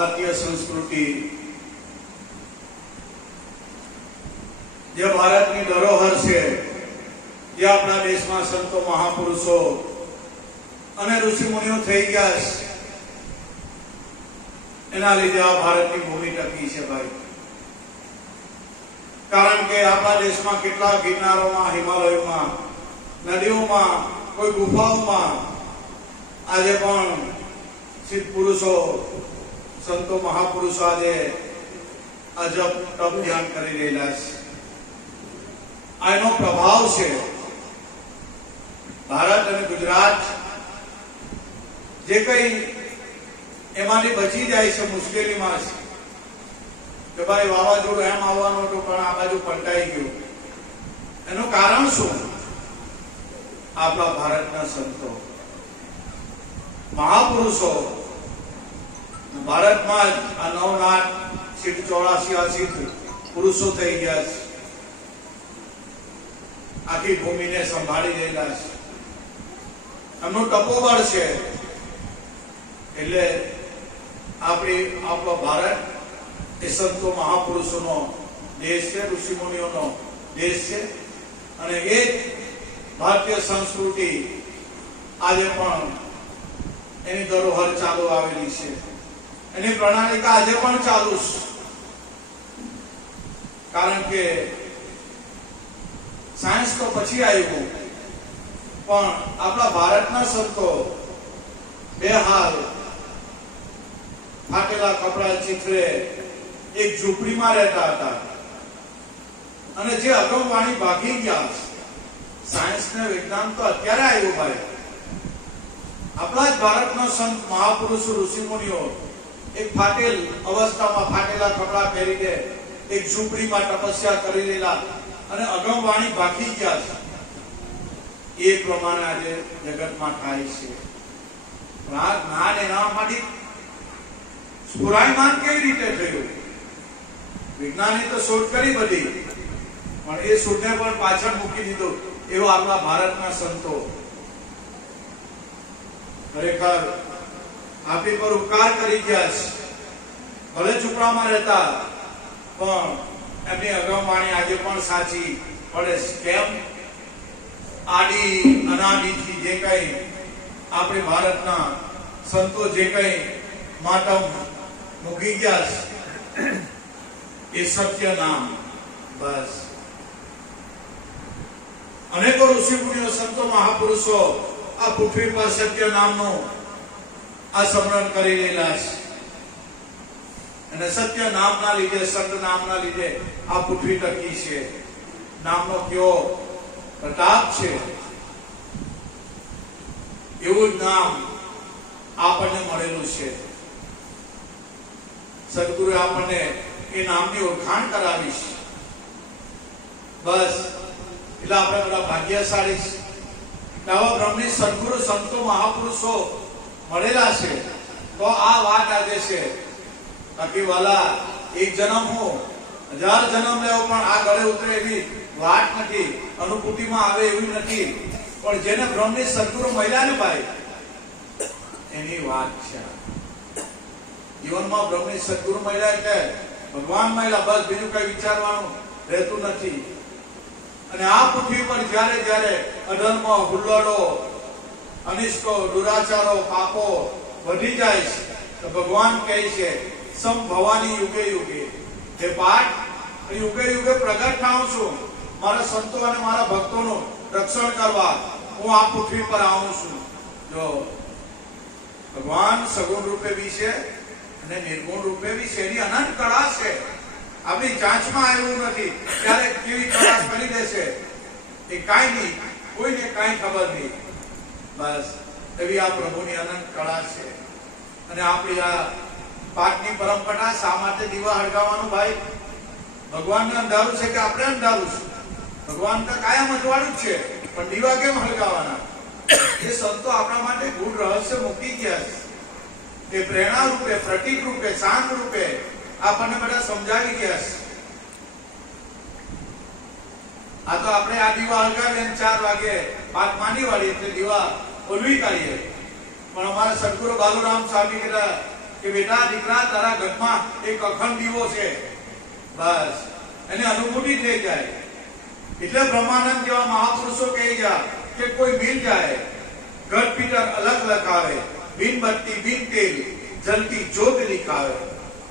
ભારતીય સંસ્કૃતિ જે ભારતની ધરોહર છે, જે આપણા દેશમાં સંતો મહાપુરુષો અને ઋષિમુનિઓ થઈ ગયા છે, એના લીધે આ ભારતની ભૂમિ ટકી છે ભાઈ. કારણ કે આપણા દેશમાં કેટલા ગિરનારોમાં, હિમાલયોમાં, નદીઓમાં, કોઈ ગુફાઓમાં આજે પણ સિદ્ધ પુરુષો, સંતો મહાપુરુષો આજે અજબ તપ ધ્યાન કરી રહેલા છે. આ એનો પ્રભાવ છે. ભારત અને ગુજરાત જે કઈ એમાંથી બચી જાય છે, મુશ્કેલીમાં છે કે ભાઈ વાવાઝોડું એમ આવવાનું હતું પણ આ બાજુ પલટાઈ ગયું. એનું કારણ શું? આપણા ભારતના સંતો મહાપુરુષો ભારતમાં જ આ નવનાથ સિદ્ધ 84 સિદ્ધ પુરુષો થઈ ગયા છે. આખી ભૂમિને સંભાળી રહેલા છે. એમનું તપોબળ છે. એટલે આપણો ભારત એ સંતો મહાપુરુષોનો દેશ છે, ઋષિમુનિઓનો દેશ છે. અને એ ભારતીય સંસ્કૃતિ આજે પણ એની ધરોહર ચાલુ આવેલી છે. એની પ્રણાલિકા આજે પણ ચાલુ છે. કારણ કે સાયન્સ તો પછી આવ્યું, પણ આપણા ભારતના સંતો બેહાલ ફાટેલા કપડા ચીથરે એક ઝૂંપડીમાં રહેતા હતા. અને જે અગમવાણી ભાગી ગયા. સાયન્સ ને વિજ્ઞાન તો અત્યારે આવ્યું ભાઈ. આપણા જ ભારતના સંત મહાપુરુષો, ઋષિમુનિઓ એક ફાટેલ અવસ્થામાં ફાટેલા કપડા પહેરીને એક ઝૂંપડીમાં તપસ્યા કરી રહેલા અને અગમવાણી ભાગી ગયા છે. એ પ્રમાણે આજે જગતમાં થાય છે. આ જ્ઞાન એનામાંથી સ્ફુરાયમાન કેવી રીતે થયું? વિજ્ઞાને તો શોધ કરી બધી, પણ એ શોધને પણ પાછળ મૂકી દીધો. એવો આપણા ભારતના સંતો ખરેખર આપણી પર ઉપકાર કરી ગયા છે. ભલે ઝૂંપડામાં રહેતા, પણ એમની અગમવાણી આજે પણ સાચી પડે છે. કેમ? આદિ અનાદિથી જે કઈ આપણે ભારતના સંતો જે કઈ માતમ મૂકી ગયા છે, એ સત્ય નામ. બસ અનેકો ઋષિમુનિઓ, સંતો મહાપુરુષો આ પૃથ્વી પર સત્ય નામનું આ સ્મરણ કરી રહેલા છે. અને સત્ય નામના લીધે, સંત નામના લીધે આ પૃથ્વી ટકી છે. નામનો કયો પ્રતાપ છે! એવું જ નામ આપણને મળેલું છે. સદગુરુએ આપણને એ નામની ઓળખાણ કરાવી છે. બસ એટલે આપણે બધા ભાગ્યશાળી છે. આવા બ્રહ્મની સદગુરુ, સંતો મહાપુરુષો મળેલા છે. તો આ વાત આજે છે. બાકી વાલા એક જન્મ હો, 1000 જન્મ લેવો પણ આ ગળે ઉતરે એવી વાત નથી, અનુભૂતિમાં આવે એવી નથી. પણ જેને બ્રહ્મની સદગુરુ મળ્યા ને ભાઈ, એની વાત છે. જીવનમાં બ્રહ્મની સદગુરુ મળ્યા એટલે ભગવાન મળ્યા, બસ બીજું કઈ વિચારવાનું રહેતું નથી. અને આ પૃથ્વી પર જ્યારે જ્યારે અધર્મ, હુલ્લડો, અનિષ્ટો, દુરાચારો, પાપો વધી જાય છે, તો ભગવાન કહે છે સંભવાની યુગે યુગે. જે પાઠ યુગે યુગે પ્રગટ થાઉં છું, મારા સંતો અને મારા ભક્તોનું રક્ષણ કરવા હું આ પૃથ્વી પર આવું છું. જો ભગવાન સગુણ રૂપે બી છે અને નિર્ગુણ રૂપે બી છે. એની અનંત કળા છે. આપણી જાંચમાં આવ્યું નથી ત્યારે કેવી કળા કરી દેશે એ કાંઈ નહીં, કોઈને કાંઈ ખબર નહીં. બસ એવી આ પ્રભુની અનંત કળા છે. અને આપણી આ પાઠની પરંપરા શા માટે દીવા હળગાવવાનું ભાઈ? ભગવાનને અંધારું છે કે આપણે અંધારું છે? ભગવાન તો કાયમ અજવાળું જ છે, પણ દીવા કેમ હળગાવવાના? એ સંતો આપણા માટે ગૂઢ રહસ્ય મૂકી ગયા છે. એ પ્રેરણા રૂપે, પ્રતીક રૂપે, શાંત રૂપે આપણને બધા સમજાવી ગયા છે. આ તો આપણે આ દીવા હળગાવીએ 4 વાગે પાઠ માંડી વાળી એટલે દીવા ઓલવી કાઢીએ. પણ અમારા સદગુરુ બાલુરામ સ્વામી કહેતા કે બેટા દીકરા તારા ઘરમાં એક અખંડ દીવો છે, બસ એને અનુભૂતિ થઈ જાય. એટલે બ્રહ્માનંદ જેવા મહાપુરુષો કહે છે કે કોઈ મિલ જાય, ઘટ પીટર અલગ લખાવે, બિન બત્તી બિન તેલ જલતી જ્યોત લીખાવે.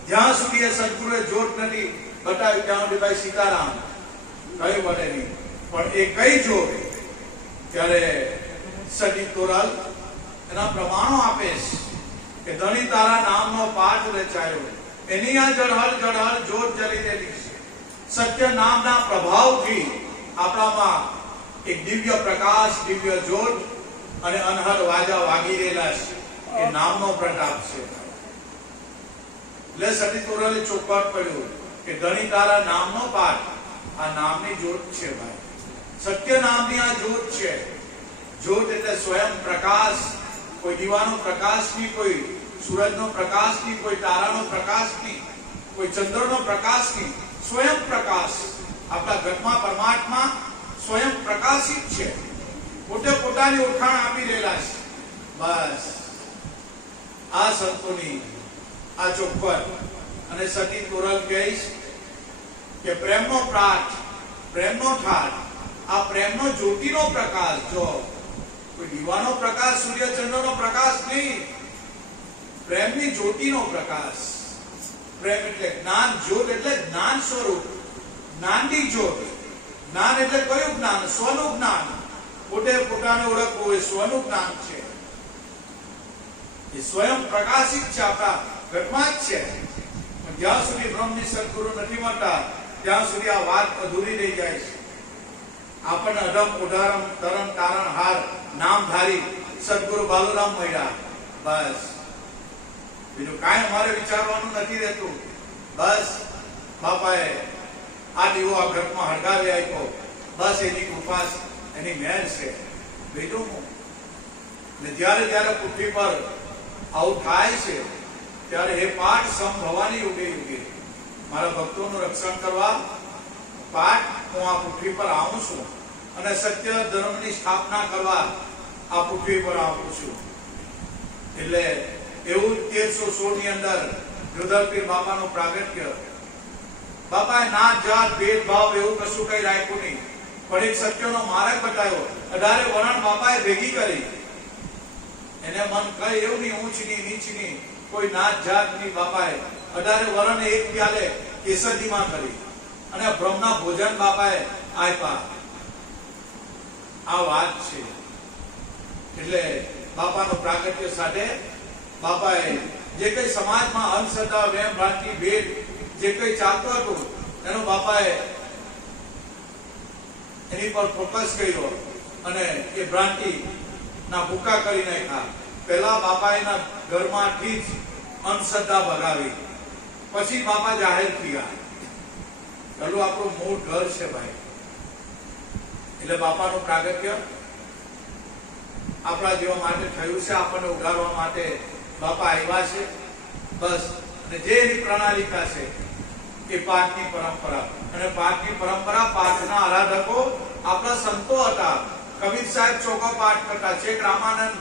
જ્યાં સુધી એ સદગુરુએ જ્યોત નથી બતાવી ત્યાં સુધી ભાઈ સીતારામ કઈ બને નહીં. પણ એ કઈ જ્યોત? ત્યારે સદી તોરલ એના પ્રમાણો આપે છે કે ધણી તારા નામનો પાઠ રચાયો, એની આ જળહળ જળહળ જ્યોત જલી રહેલી છે. સત્ય નામના પ્રભાવથી આપણામાં એક દિવ્ય પ્રકાશ, દિવ્ય જ્યોત અને અનહદ વાજા વાગી રહેલા છે. એ નામનો પ્રતાપ છે. એટલે સતી તોરલે ચોખવટ પડ્યું કે ધણી તારા નામનો પાઠ, આ નામની જ્યોત છે ભાઈ. સત્ય નામની આ જ્યોત છે. જ્યોત એટલે સ્વયં પ્રકાશ. કોઈ દીવાનો પ્રકાશ નહીં, કોઈ સૂરજનો પ્રકાશ નહીં, કોઈ તારાનો પ્રકાશ નહીં, કોઈ ચંદ્રનો પ્રકાશ નહીં, સ્વયં પ્રકાશ. આપણા ઘટમાં પરમાત્મા સ્વયં પ્રકાશિત છે. પોતે પોતાની ઓળખાણ આપી રહેલા છે. બસ આ સંતોની આ ચોખવટ. અને સતી તોરલ કહીશ કે પ્રેમનો પાઠ, પ્રેમનો ઠાઠ, આ પ્રેમનો જ્યોતિનો પ્રકાશ. જો કોઈ દીવાનો પ્રકાશ, સૂર્યચંદ્રનો પ્રકાશ નહીં, પ્રેમની જ્યોતિનો પ્રકાશ. પ્રેમ એટલે જ્ઞાન, જ્યોત એટલે જ્ઞાન સ્વરૂપ, જ્ઞાનની જ્યોત. જ્ઞાન એટલે કયું જ્ઞાન? સ્વનું જ્ઞાન. પોતે પોતાને ઓળખવું એ સ્વનું જ્ઞાન છે. એ સ્વયં પ્રકાશિત છે, આપણા ઘટમાં જ છે. જ્યાં સુધી બ્રહ્મની સદગુરુ નથી મળતા ત્યાં સુધી આ વાત અધૂરી રહી જાય છે. આપણને અધમ ઉદાહરણ તરણ તારણ હાર નામધારી સદગુરુ બાલુરામ મળ્યા. બસ બીજું કાંઈ અમારે વિચારવાનું નથી રહેતું. બસ બાપાએ આ દીવો આ ઘટમાં હળગાવી આપ્યો, બસ એની કૃપા, એની મહેર છે. બીજું ને જ્યારે જ્યારે પૃથ્વી પર આવું થાય છે ત્યારે હે પાઠ સંભવાની યુગે યુગે મારા ભક્તોનું રક્ષણ કરવા પાઠ હું આ પૃથ્વી પર આવું છું અને સત્ય ધર્મની સ્થાપના કરવા આ પૃથ્વી પર આવું છું. એટલે એવું 1316 ની અંદર જોધલપીર બાપાનું પ્રાગટ્ય. બાપાએ નાત જાત ભેદભાવ એવું કશું કઈ રાખ્યું નહીં, પણ એક સત્યનો માર્ગ બતાવ્યો. 18 વરણ બાપાએ ભેગી કરી. એને મન કઈ એવું નહીં, ઊંચ નહીં નીચ નહીં, કોઈ નાત જાત નહીં. બાપાએ 18 વરણ એક પ્યાલે કેસરીમાં કરી અને બ્રહ્મના ભોજન બાપાએ આપ્યા. આ વાત છે. એટલે બાપાનું પ્રાગટ્ય સાથે બાપાએ જે કઈ સમાજમાં અંધશ્રદ્ધા, વેમ ભ્રાંતિ, ભેદ જે કઈ ચાલતું હતું એનો બાપાએ એની પર ફોકસ કર્યો અને એ ભ્રાંતિ ના ભૂકા કરી નાખ્યા. પહેલા બાપાએના ઘરમાંથી જ અંધશ્રદ્ધા ભગાવી, પછી બાપા જાહેર થયા. પેલું આપણું મૂળ ઘર છે ભાઈ. એટલે બાપાનું પ્રાગટ્ય આપણા જેવા માટે થયું છે, આપણને ઉગાડવા માટે બાપા આવ્યા છે. બસ અને જે એની પ્રણાલિકા છે એ પાઠની પરંપરા. અને પાઠની પરંપરા, પાઠના આરાધકો આપણા સંતો હતા. કબીર સાહેબ ચોખ્ખો પાઠ કરતા. છેક રામાનંદ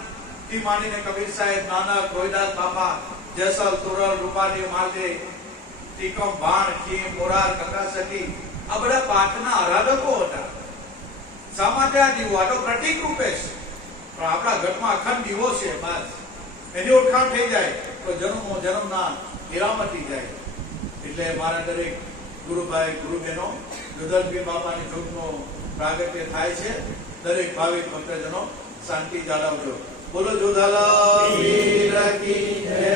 થી માંડીને કબીર સાહેબ, નાનક, રોહિદાસ બાપા, જેસલ, તોરલ, રૂપાલી, માલદે, ટીકમ, ભાણ, ખીમ, મોરાર, કંકાસતી, આ બધા પાઠના આરાધકો હતા. શા માટે આ દીવો? આ તો પ્રતીક રૂપે છે, પણ આપણા ઘરમાં અખંડ દીવો છે. બસ એની ઓળખાણ થઈ જાય તો જન્મના નિરામતી જાય. એટલે મારા દરેક ગુરુભાઈ, ગુરુબહેનો, જોધલપીર બાપાની જોગનો પ્રાગટ્ય થાય છે. દરેક ભાવિક ભક્તજનો શાંતિ જાળવજો. બોલો જોધાલાલ કી જય.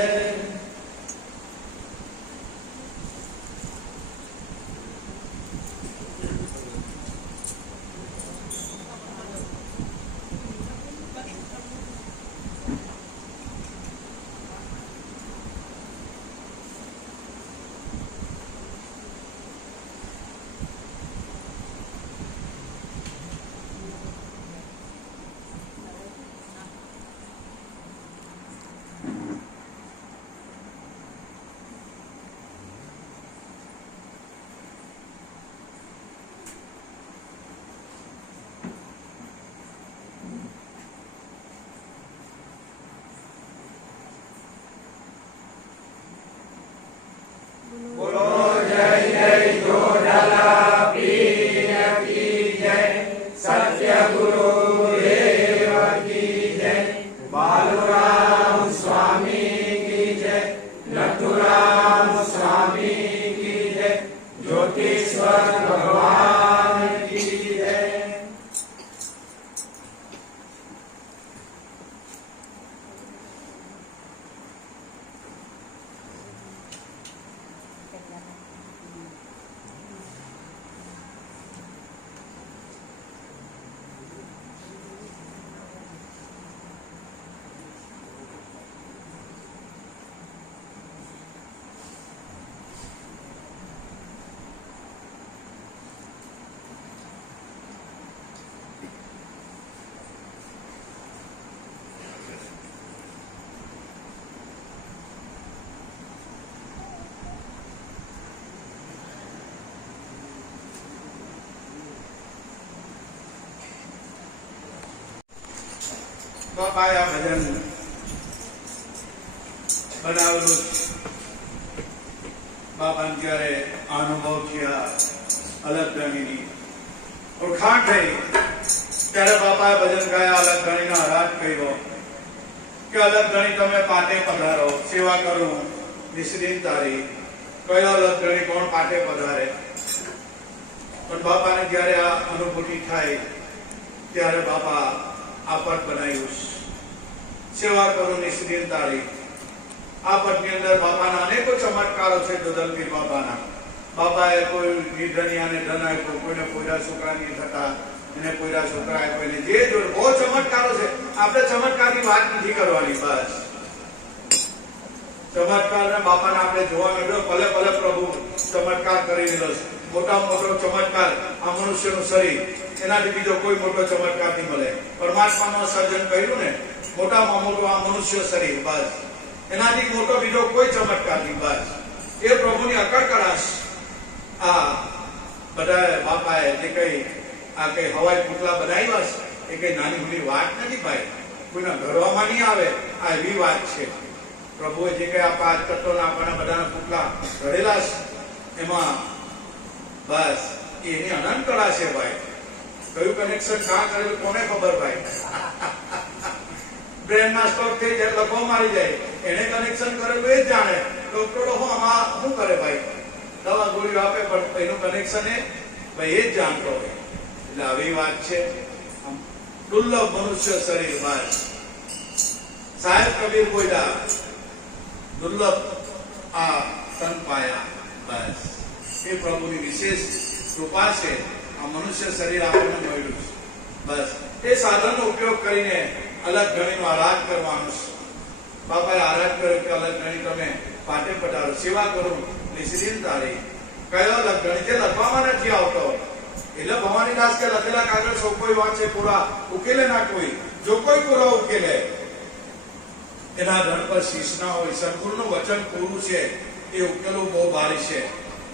બોલો જય જય જોડાલા પીર કી જય, સત્ય ગુરુ દેવ કી જય, બાલુરામ સ્વામી કી જય, નથુરામ સ્વામી કી જય, જ્યોતિશ્વર ભગવાન કી જય. બાપાએ આ ભજન બનાવેલું બાપાને ત્યારે અનુભવ થયા, અલગ ગણીની ઓળખાણ થઈ ત્યારે બાપાએ ભજન ગાયા, અલગ ગણીનો આરાધ કર્યો કે અલગ ગણી તમે પાટે પધારો, સેવા કરું નિષ્દિન તારી. કયો અલગ ગણી, કોણ પાટે પધારે? પણ બાપાને જ્યારે આ અનુભૂતિ થાય ત્યારે બાપા આ પદ બનાવ્યું, સેવા કરું નિષ્દિન તારી. આ પદની અંદર બાપાના અનેકો ચમત્કારો છે. દોદલપીર બાપાના, બાપાએ કોઈ નિર્ધનિયાને ધન આપ્યું, કોઈને કોઈના છોકરા નહીં થતા, એને કોઈના છોકરા આપ્યો, એને જે જોડે બહુ ચમત્કારો છે. આપણે ચમત્કારની વાત નથી કરવાની, બસ ચમત્કારને બાપાને આપણે જોવા મળ્યો. ભલે ભલે પ્રભુ ચમત્કાર કરી રહેલો છે. મોટામાં મોટો ચમત્કાર આ મનુષ્યનું શરીર, એનાથી બીજો કોઈ મોટો ચમત્કાર નહીં મળે. પરમાત્માનું સર્જન કર્યું ને, મોટામાં મોટું આ મનુષ્ય શરીર, બસ એનાથી મોટો બીજો કોઈ ચમત્કાર નહીં. બસ એ પ્રભુની અકળ કળાશ. આ બધા બાપાએ જે કઈ આ કઈ હવાઈ પુતળા બનાવ્યા છે એ કઈ નાની મોટી વાત નથી ભાઈ, કોઈના ઘરવામાં નહીં આવે. આ એવી વાત છે. પ્રભુએ જે કઈ આ 5 તત્વોના આપણા બધાના પુતળા ઘડેલા છે, એમાં બસ એની અનંત કળા છે ભાઈ. કયું કનેક્શન કાં કરેલું કોને ખબર ભાઈ. બ્રેનમાં સ્ટોક થઈ જાય, લખવા મારી જાય, એને કનેક્શન કરેલું એ જ જાણે. ડોક્ટરો આમાં શું કરે ભાઈ, દવા ગોળીઓ આપે, પણ એનું કનેક્શન એ ભાઈ એ જ જાણતો હોય. એટલે આવી વાત છે. દુર્લભ મનુષ્ય શરીર, બસ સાહેબ કબીર બોલ્યા, દુર્લભ આ તન પાયા. બસ એ પ્રભુની વિશેષ કૃપા છે. આ મનુષ્ય શરીર આપણને મળ્યું છે. બસ એ સાધનનો ઉપયોગ કરીને અલગ ગણીનો આરાધ કરવાનું છે. બાપાએ આરાધ કર્યો કે અલગ ગણી તમે પાટે પધારો, સેવા કરું નિષ્દિન તારી. કયો અલગ ગણી? જે લખવામાં નથી આવતો. એટલે ભવાનીદાસ કે લખેલા કાગળ સૌ કોઈ વાંચે પૂરા, ઉકેલે ના કોઈ. જો કોઈ પૂરા ઉકેલે એના ધન પર શીશ ના હોય. સદગુરુનું વચન પૂરું છે, એ ઉકેલવું બહુ ભારી છે.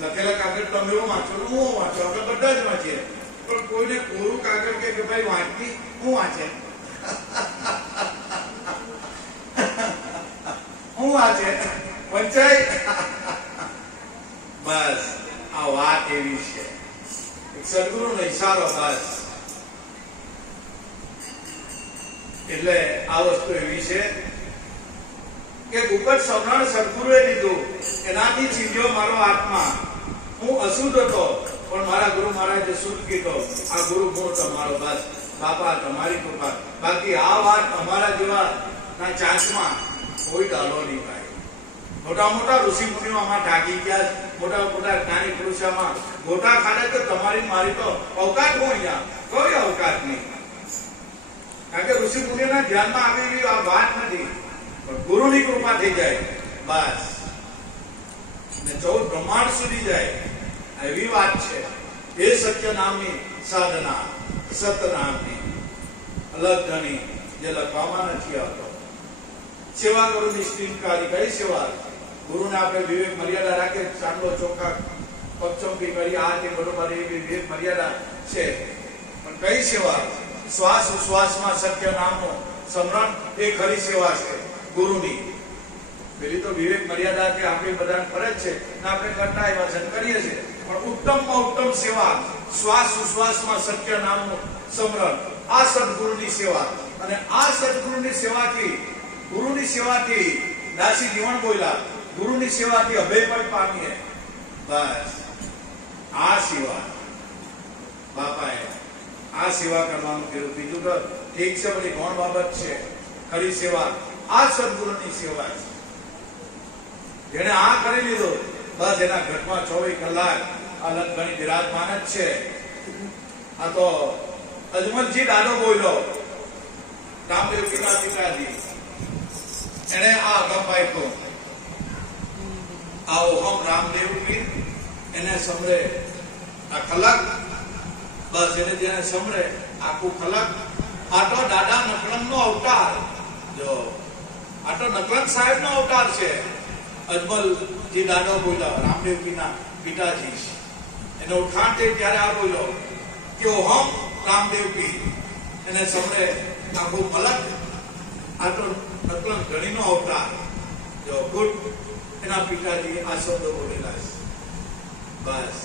લખેલા કાગળ તમે વાંચો, હું વાંચો, આપણે બધા જ વાંચીએ, પણ કોઈને કોરું કાગળ કે ભાઈ વાંચતી હું વાંચે, હું વાંચે વંચાય. બસ આ વાત એવી છે. સદગુરુનો ઈશારો, બસ એટલે આ વસ્તુ એવી છે કે ગુપ્ત સવરણ સદગુરુએ લીધું, એનાથી ચીંધ્યો મારો આત્મા. હું અશુદ્ધ હતો, પણ મારા ગુરુ મહારાજે શુદ્ધ કીધો. આ ગુરુ ગુણ તમારો, બસ બાપા તમારી કૃપા. બાકી આ વાત અમારા જેવા ના ચાંચમાં કોઈ ડાલો નહીં ભાઈ. મોટા મોટા ઋષિ મુનિઓ આમાં ઢાકી ગયા, મોટા મોટા જ્ઞાની પુરુષોમાં ગોટા ખાડે તો તમારી મારી તો અવકાશ હોય, અહીંયા કોઈ અવકાશ નહીં. કારણ કે ઋષિ મુનિઓના ધ્યાનમાં આવી આ વાત નથી, પણ ગુરુની કૃપા થઈ જાય બસ, ને 14 બ્રહ્માંડ સુધી જાય એવી વાત છે. એ સત્ય નામની સાધના, સત નામની અલગ ધણી જે લખવામાં નથી આવતો. સેવા કરું નિષ્ઠિનકારી. કઈ સેવા? ગુરુને આપણે વિવેક મર્યાદા રાખે, ચાંદલો ચોખા પગચંપી કરી, આ તે બરોબર એ વિવેક મર્યાદા છે. પણ કઈ સેવા? શ્વાસ ઉશ્વાસમાં સત્ય નામનો સ્મરણ, એ ખરી સેવા છે ગુરુની. પેલી તો વિવેક મર્યાદા કે આપણે બધાને ફરજ છે ને આપણે કરતા આવ્યા છે કરીએ છીએ, પણ ઉત્તમમાં ઉત્તમ સેવા શ્વાસ ઉશ્વાસમાં સત્ય નામનું સ્મરણ, આ સદગુરુની સેવા. અને આ સદગુરુની સેવાથી, ગુરુની સેવાથી દાસી જીવન બોલ્યા, ગુરુની સેવાથી અભય પણ પામીએ. બસ આ સેવા બાપાએ આ સેવા કરવાનું કીધું. બીજું તો ઠીક છે, બધી ગૌણ બાબત છે, ખરી સેવા આ સદગુરુની સેવા છે. જેને આ કરી લીધો બસ એના ઘટમાં 24 કલાક અલગ ગણી બિરાજમાન જ છે. આ તો અજમલજી દાદો બોલ્યો, રામદેવ પિતાજી, એને આ અગમ આપ્યો, આવો હમ રામદેવ કી એને સમરે આ ખલક. બસ એને જેને સમરે આખું ખલક. આ તો દાદા નકલંગ નો અવતાર, જો આ તો નકલંગ સાહેબ નો અવતાર છે. અજમલજી દાદો બોલ્યા, રામદેવજીના પિતાજી, એને ઉઠાણ થઈ ત્યારે આ બોલ્યો કે ઓહમ રામદેવજી એને સમરે આખું મલક. આ તો નકલંગ ગણીનો અવતાર, જો ખુદ એના પિતાજી આ શબ્દો બોલેલા છે. બસ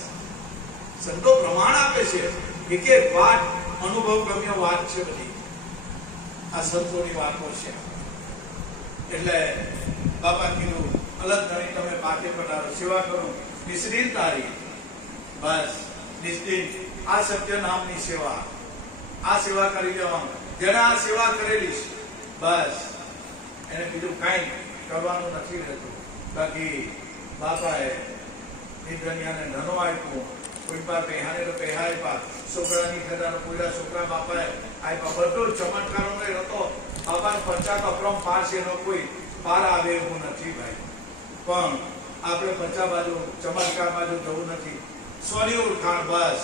સંતો પ્રમાણ આપે છે, એક એક વાત અનુભવ ગમ્ય વાત છે, બધી આ સંતોની વાતો છે. એટલે બાપા કીધું અલગ ગણી તમે પાટે પધારો, સેવા કરો નિષ્દિન તારી. બસ નિષ્દિન આ સત્ય નામની સેવા, આ સેવા કરી દેવાનું. જેને આ સેવા કરેલી છે બસ એને બીજું કાંઈ કરવાનું નથી રહેતું. બાકી બાપાએ નિધનિયાને ધનો આપ્યો, કોઈ પર પહેહાને તો પહેહા આપ્યા, છોકરાની ખદાનો પૂરા છોકરા બાપાએ આપ્યા. બધો ચમત્કારો નહીં હતો. બાપાને 50 અપરમ પાર છે, એનો કોઈ પાર આવે એવું નથી ભાઈ. પણ આપણે 50 બાજુ ચમત્કાર બાજુ જવું નથી. સ્વની ઓળખાણ, બસ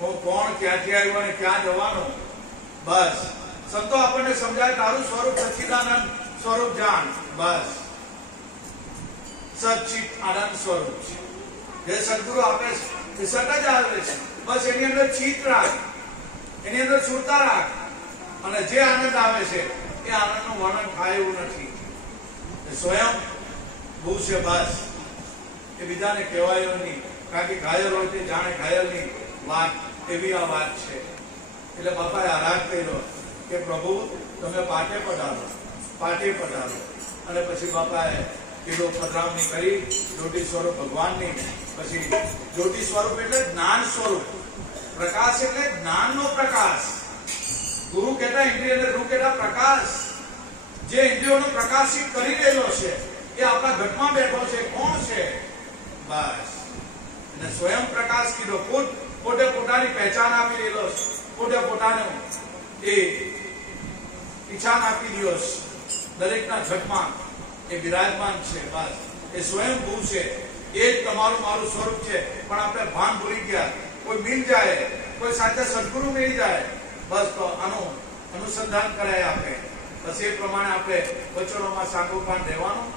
હું કોણ, ક્યાંથી આવ્યો અને ક્યાં જવાનું. બસ સંતો આપણને સમજાય, તારું સ્વરૂપ સચ્ચિદાનંદ સ્વરૂપ જાણ. બસ સચ્ચિત આનંદ સ્વરૂપ છે જે સદગુરુ આપે છે, એ સત જ આવે છે. બસ એની અંદર ચિત્ત રાખ, એની અંદર સુરતા રાખ, અને જે આનંદ આવે છે એ આનંદનું વર્ણન થાય એવું નથી. સ્વયં બહુ છે, બસ એ બીજાને કહેવાય નહીં. કારણ કે ઘાયલ હોય તે જાણે ઘાયલની વાત, એવી આ વાત છે. એટલે બાપાએ આરાધ કર્યો કે પ્રભુ તમે પાટે પધારો, પાટે પધારો. અને પછી બાપાએ કીધું પધરામણી કરી જ્યોતિ સ્વરૂપ ભગવાનની. પછી જ્યોતિ સ્વરૂપ એટલે જ્ઞાન સ્વરૂપ, પ્રકાશ એટલે જ્ઞાનનો પ્રકાશ. ગુરુ કહેતા ઇન્દ્રિય અને ગુરુ કહેતા પ્રકાશ. જે ઇન્દ્રિયોનો પ્રકાશિત કરી રહેલો છે એ આપણા ઘટમાં બેઠો છે. કોણ છે? બસ એને સ્વયં પ્રકાશ કીધો. પોતે પોતાની પહેચાન આપી રહેલો છે, પોતે પોતાનું એ ઈચ્છા આપી દીધો છે. દરેકના ઘટમાં એ બિરાજમાન છે. બસ એ સ્વયંભૂ છે. એ જ તમારું મારું સ્વરૂપ છે. પણ આપણે ભાન ભૂલી ગયા. કોઈ મિલ જાય, કોઈ સાચા સદગુરુ મળી જાય, બસ તો આનું અનુસંધાન કરાય આપણે. બસ એ પ્રમાણે આપણે વચનોમાં સાંગોપાન રહેવાનું.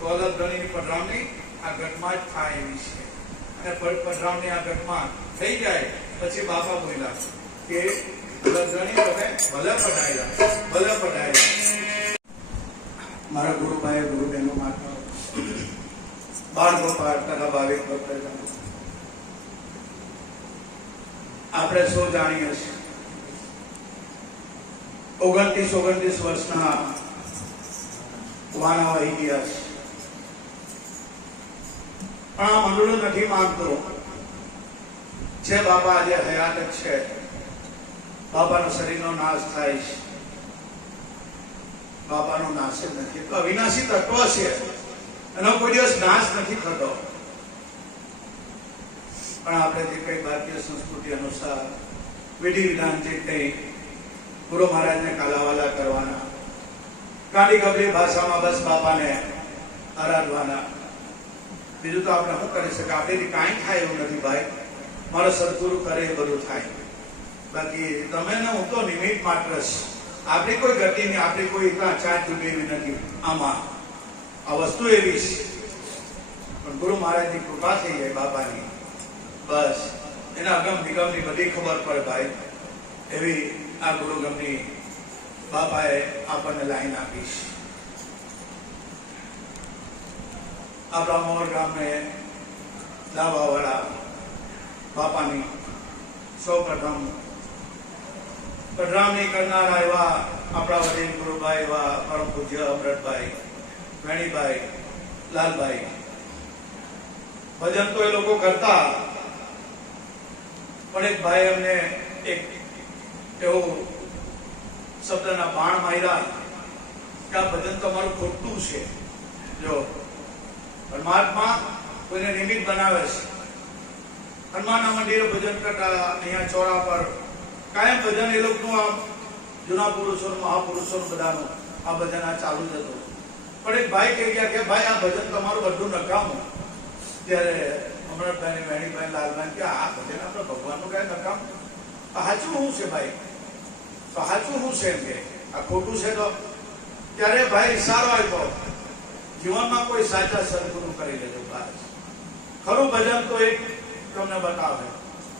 તો અલગ ગણીની પધરામણી આ ઘટમાં જ થાય એવી છે. અને પધરામણી આ ઘટમાં થઈ જાય પછી બાપા બોલ્યા કે અલગ ગણી તમે ભલે પધાર્યા, ભલે પધાર્યા. મારા ગુરુભાઈ ગુરુબહેનો માટે બાળ ગોપાલ તથા ભાવિક ભક્તો આપણે સૌ જાણીએ છીએ 29 વર્ષના વાના વહી ગયા છે. પણ આ મંડળ નથી માંગતો છે બાપા આજે હયાત જ છે. બાપાનો શરીરનો નાશ થાય છે. બાપાનો નાશ જ નથી, અવિનાશી તત્વ છે, એનો કોઈ દિવસ નાશ નથી થતો. પણ આપણે જે કઈ ભારતીય સંસ્કૃતિ અનુસાર વિધિ વિધાન જે કઈ ગુરુ મહારાજને કાલાવાલા કરવાના, કાલી ગબરી ભાષામાં બસ બાપાને આરાધવાના. બીજું તો આપણે શું કરી શકીએ? આપણેથી કાંઈ થાય એવું નથી ભાઈ. મારો સદગુરુ કરે એ બધું થાય. બાકી તમે ને હું તો નિમિત્ત માત્ર છે. આપણી કોઈ ગતિ નહીં, આપણી કોઈ ચાટ ચૂકેવી નથી. આમાં આ વસ્તુ એવી છે. પણ ગુરુ મહારાજની કૃપા થઈ જાય બાપાની, બસ એના અગમ નિગમની બધી ખબર પડે ભાઈ. એવી આ ગુરુગમની બાપાએ આપણને લાઈન આપી છે. આપણા મોર ગામને લાવવાવાળા બાપાની સૌ પ્રથમ પધરામણી કરનારા એવા આપણા વડીલ ગુરુભાઈ એવા પરમ પૂજ્ય અમૃતભાઈ, વેણીભાઈ, લાલભાઈ. ભજન તો એ લોકો કરતા, પણ એક ભાઈ અમને એક એવું શબ્દના બાણ માર્યા કે આ ભજન તમારું ખોટું છે. જો પરમાત્મા કોઈને નિમિત્ત બનાવે છે. હનુમાનના મંદિરે ભજન કરતા અહીંયા ચોરા પર કાયમ ભજન એ લોકોનું આ જૂના પુરુષોનું, મહાપુરુષોનું બધાનું આ ભજન આ ચાલુ જ હતું. પણ એક ભાઈ કહી ગયા કે ભાઈ આ ભજન તમારું બધું નકામું. ત્યારે અમૃતભાઈ, વેણીભાઈ, લાલભાઈ કે આ ભજન આપણે ભગવાનનું કઈ નકામ, સાચું શું છે ભાઈ? તો સાચું શું છે એમ કે આ ખોટું છે? તો ત્યારે ભાઈ ઇશારો આપ્યો, જીવનમાં કોઈ સાચા સદગુરુ કરી લેજો. બસ ખરું ભજન તો એક તમને બતાવે.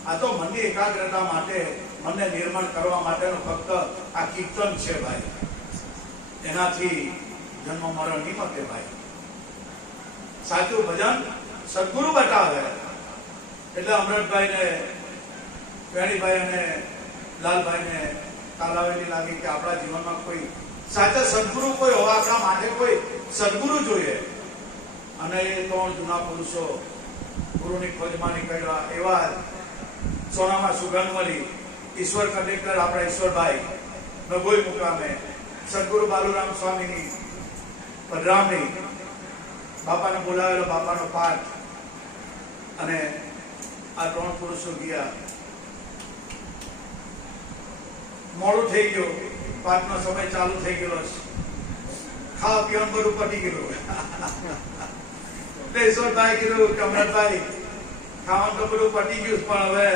આ તો મનની એકાગ્રતા માટે, મનને નિર્માણ કરવા માટેનો ફક્ત આ કીર્તન છે ભાઈ. એનાથી જન્મ મરણ નહીં મતે ભાઈ. સાચું ભજન સદગુરુ બતાવે. એટલે અમૃતભાઈ ને, વેણીભાઈ અને લાલભાઈ ને તાલાવેલી લાગી કે આપણા જીવનમાં કોઈ સાચા સદગુરુ કોઈ હોવા, આપણા માટે કોઈ સદગુરુ જોઈએ. અને એ ત્રણ જૂના પુરુષો ગુરુની ખોજમાં નીકળ્યા. એવા સોનામાં સુગંધ મળી ઈશ્વર કંડક્ટર આપણા ઈશ્વરભાઈ નગોઈ મુકામે સદગુરુ બાલુરામ સ્વામીની પધરામણી, બાપાને બોલાવેલો, બાપાનો પાઠ. અને આ ત્રણ પુરુષો ગયા. મોડું થઈ ગયું, પાઠનો સમય ચાલુ થઈ ગયો, ખાવા પીવાનું બધું પતી ગયું. ઈશ્વરભાઈ કીધું કે અમૃતભાઈ ખાવાનું તો બધું પતી ગયું, પણ હવે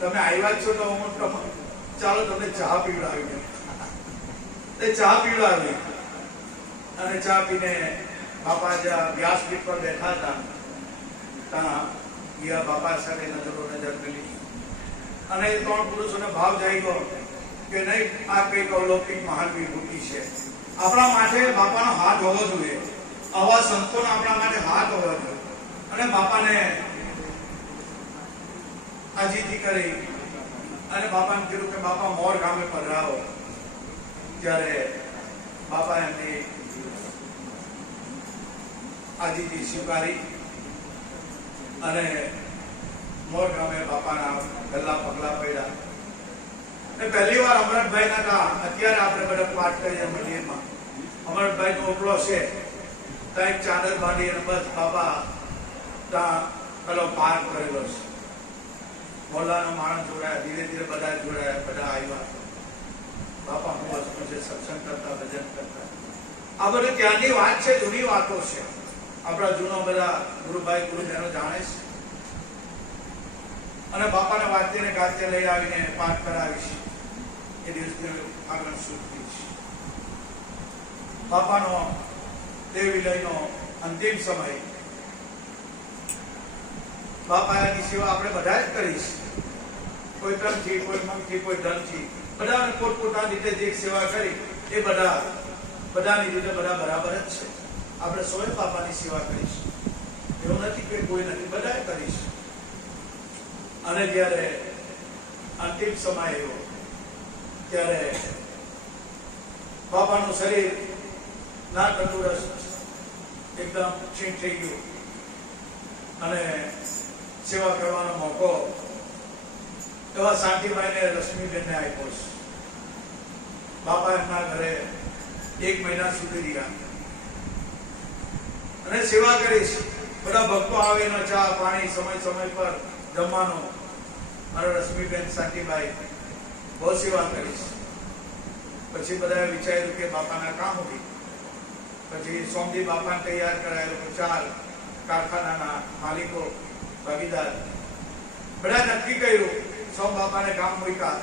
તમે આવ્યા છો તો હું ચાલો તમને ચા પીવડાવી. ચા પીવડાવી અને ચા પીને બાપા જ્યાં વ્યાસપીઠ પર બેઠા હતા ત્યાં ગયા. બાપા સાથે નજરો નજર કરી અને એ ત્રણ પુરુષોને ભાવ જાગ્યો કે નહીં, આ કઈક અલૌકિક મહાન વિભૂતિ છે. આપણા માટે બાપાનો હાથ હોવો જોઈએ. આવા સંતોનો આપણા માટે હાથ હોવો જોઈએ. અને બાપાને આજીજી કરી અને બાપાને કીધું કે બાપા મોર ગામે પધરાવો. ત્યારે બાપા એમની આજીજી સ્વીકારી અને મોર ગામે બાપાના ગલ્લા પગલા પડ્યા. પહેલી વાર અમૃતભાઈ ના હતા. અત્યારે આપણે બધા પાઠ કરીએ મંદિરમાં, અમૃતભાઈ નો ઓટલો છે, ત્યાં એક ચાદર બાંધી અને બસ બાપા ત્યાં પેલો પાઠ કરેલો છે. મોલ્લાનો માણસ જોડાયા, ધીરે ધીરે બધા જોડાયા, બધા આવ્યા. બાપા હું વસ્તુ છે, સત્સંગ કરતા, ભજન કરતા. આ બધું ત્યાંની વાત છે, જૂની વાતો છે. આપણા જૂનો બધા ગુરુભાઈ ગુરુજનો જાણે છે. અને બાપાને વાંચીને ગાતે લઈ આવીને પાઠ કરાવીશ. એ દિવસને આગળ સુધીશ. બાપાનો દેહ વિલયનો અંતિમ સમય. બાપાની સેવા આપણે બધા જ કરીશ. કોઈ તનથી, કોઈ મનથી, કોઈ ધનથી, બધાને પોતપોતાની રીતે જે સેવા કરી એ બધાની રીતે બધા બરાબર જ છે. આપણે સૌએ બાપાની સેવા કરીશ. એવું નથી કે કોઈ નથી, બધા કરીશ. અને જ્યારે અંતિમ સમય આવ્યો ત્યારે બાપાનું શરીર ના તંદુરસ્ત, એકદમ ક્ષીણ થઈ ગયું. અને સેવા કરવાનો મોકો એવા શાંતિભાઈને, રશ્મિબેનને આપ્યો છે. બાપા એમના ઘરે 1 મહિના સુધી રહ્યા અને સેવા કરીશ. બધા ભક્તો આવે ને ચા પાણી સમય સમય પર જમવાનો. અને રશ્મિબેન, શાંતિભાઈ બહુ સેવા કરીશ. પછી બધાએ વિચાર્યું કે બાપાના કામ હતી. પછી સોમજી બાપાને તૈયાર કરાયેલો. 4 કારખાનાના માલિકો, ભાગીદાર બધા નક્કી કર્યું. સોમ બાપાને કામ મૂક્યા.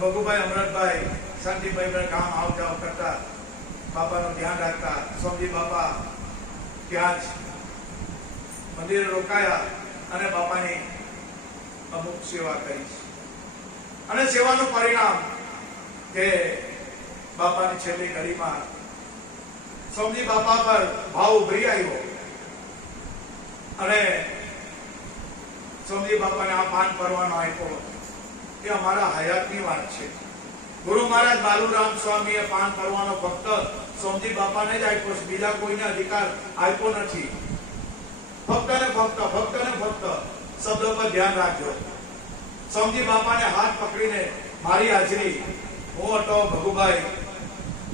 ભગુભાઈ, અમૃતભાઈ, શાંતિભાઈ બધા કામ આવ જાવ કરતા, બાપાનું ધ્યાન રાખતા. સોમજી બાપા ત્યાં જ મંદિરે રોકાયા અને બાપાની અમુક સેવા કરી. અને સેવાનું પરિણામ કે બાપાની છેલ્લી ઘડીમાં સોમજી બાપા પર ભાવ ઉભરી આવ્યો. અને સમજી બાપાને આ પાન પરવાનો આપ્યો એ અમારા હયાતની વાત છે. ગુરુ મહારાજ બાલુરામ સ્વામીએ પાન પરવાનો ફક્ત સમજી બાપાને જ આપ્યો છે, બીજા કોઈને અધિકાર આપ્યો નથી. ફક્ત ને ફક્ત શબ્દો પર ધ્યાન રાખજો. સમજી બાપાને હાથ પકડીને મારી હાજરી, હું હતો ભગુભાઈ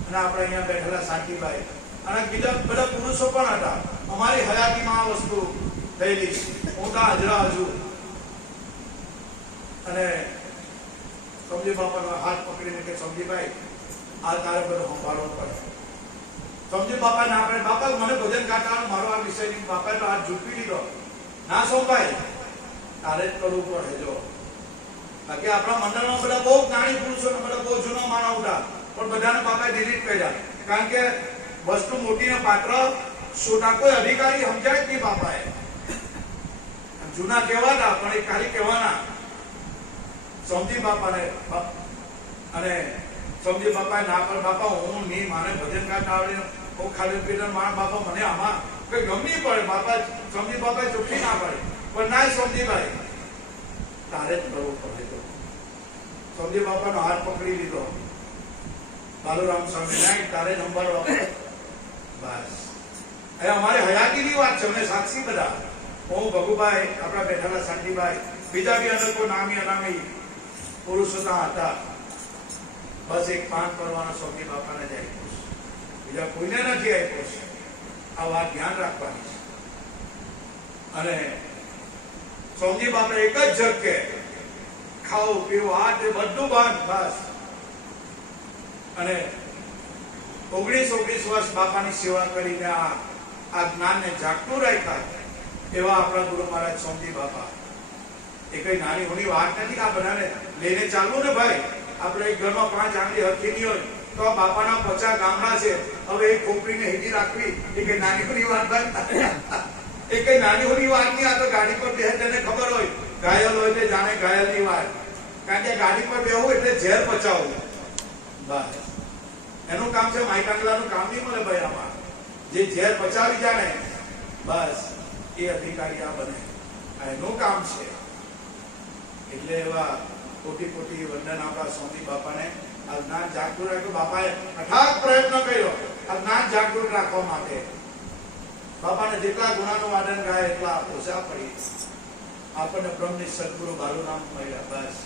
અને આપણે અહીંયા બેઠેલા શાંતિભાઈ અને બીજા બધા પુરુષો પણ હતા. અમારી હયાતીમાં આ વસ્તુ થયેલી છે. હું તો હાજરા હજુ અને સમજી બાપાનો હાથ પકડીને કે સમજીભાઈ આ તારે બધું સંભાળવું પડે. સમજી બાપા ના આપણે બાપા મને ભજન ગાતા મારો આ વિષય નહીં. બાપાએ તો હાથ ઝૂકવી લીધો. ના સોમભાઈ તારે જ કરવું પડે. જો બાકી આપણા મંડળમાં બધા બહુ જ્ઞાની પુરુષો બધા બહુ જૂનો માનવ હતા પણ બધાને બાપાએ ડિલીટ કર્યા. કારણ કે વસ્તુ મોટી ને પાત્ર છોટા કોઈ અધિકારી સમજાય જ નહીં. બાપાએ જૂના કહેવાતા પણ એ ખાલી કહેવાના. સમજી બાપાને અને સમજી બાપાએ ના પણ બાપા હું નહીં માને ભજન ગાતા આવડે, હું ખાલી પીટર માણ બાપા મને આમાં કઈ ગમવી પડે. બાપા સમજી બાપાએ ચોખ્ખી ના પડે પણ ના સમજીભાઈ તારે જ કરવું પડે. સમજી બાપાનો હાથ પકડી લીધો. બાલુરામ સ્વામી નહીં તારે નંબર વાપરે. બસ એ અમારી હયાતીની વાત છે. અમને સાક્ષી બધા, હું ભગુભાઈ, આપણા બેઠેલા શાંતિભાઈ, બીજા બી અનેકો નામી અનામી પુરુષો હતા. બસ એક પાન કરવાનો સમજી બાપાને જ આપ્યો છે, બીજા કોઈને નથી આપ્યો છે. આ વાત ધ્યાન રાખવાની છે. અને સમજી બાપા એક જ ઝટકે ખાવું પીવું આ તે બધું બંધ. બસ અને 19 વર્ષ બાપાની સેવા કરીને આ જ્ઞાનને જાગતું રાખ્યા એવા આપણા ગુરુ મહારાજ સમજી બાપા. એ કઈ નાની મોટી વાત નથી. આ બધાને લઈને ચાલવું ને ભાઈ. આપણે એક ઘરમાં 5 આંગળી હરખી હોય તો આ બાપાના 50 ગામડા છે. હવે એક ખોપડીને હીધી રાખવી એ કઈ નાની મોટી વાત ભાઈ. એ કઈ નાની મોટી વાત નહીં. આ તો ગાડી પર બેસે તેને ખબર હોય ઘાયલ હોય તે જાણે ઘાયલની વાત. કારણ કે ગાડી પર બેહવું એટલે ઝેર પચાવવું. બસ એનું કામ છે. માઇકાંગલાનું કામ નહીં મળે ભાઈ આમાં. જે ઝેર પચાવી જાણે બસ એ અધિકારી આ બને. આ એનું કામ છે. એટલે એવા કોટી કોટી વંદન આપણા સ્વામી બાપાને આ જ્ઞાન જાગૃત રાખ્યું. બાપાએ અથાગ પ્રયત્ન કર્યો આ જ્ઞાન જાગૃત રાખવા માટે. બાપાને જેટલા ગુણાનું વાદન ગાય એટલા ઓછા પડી. આપણને બ્રહ્મની સદગુરુ બાલુરામ મળ્યા. બસ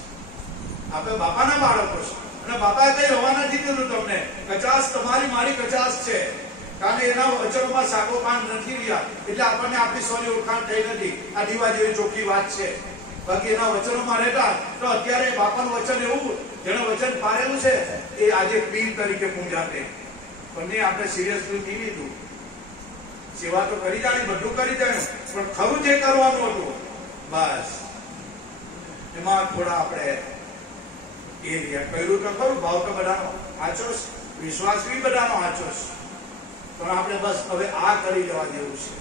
આપણે બાપાના બાળકો છે અને બાપાએ કઈ હવા નથી દીધું તમને. 50 તમારી મારી 50 છે. કારણ કે એના વચનોમાં સાગો પાન નથી રહ્યા એટલે આપણને આપણી સ્વની ઓળખાણ થઈ નથી. આ દીવા જેવી ચોખ્ખી વાત છે. બાકી એના વચનોમાં રહેતા તો અત્યારે બાપાનું વચન એવું જેને વચન પાડેલું છે એ આજે પીર તરીકે પૂજાતે. પણ નહીં આપણે સિરિયસલી નહીં લીધું. સેવા તો કરી જાણી, બધું કરી જાણ્યું પણ ખરું જે કરવાનું હતું બસ એમાં થોડા આપણે એ રહ્યા. કર્યું તો ખરું, ભાવ તો બધાનો સાચો, વિશ્વાસ બી બધાનો સાચો છે. પણ આપણે બસ હવે આ કરી લેવા જેવું છે.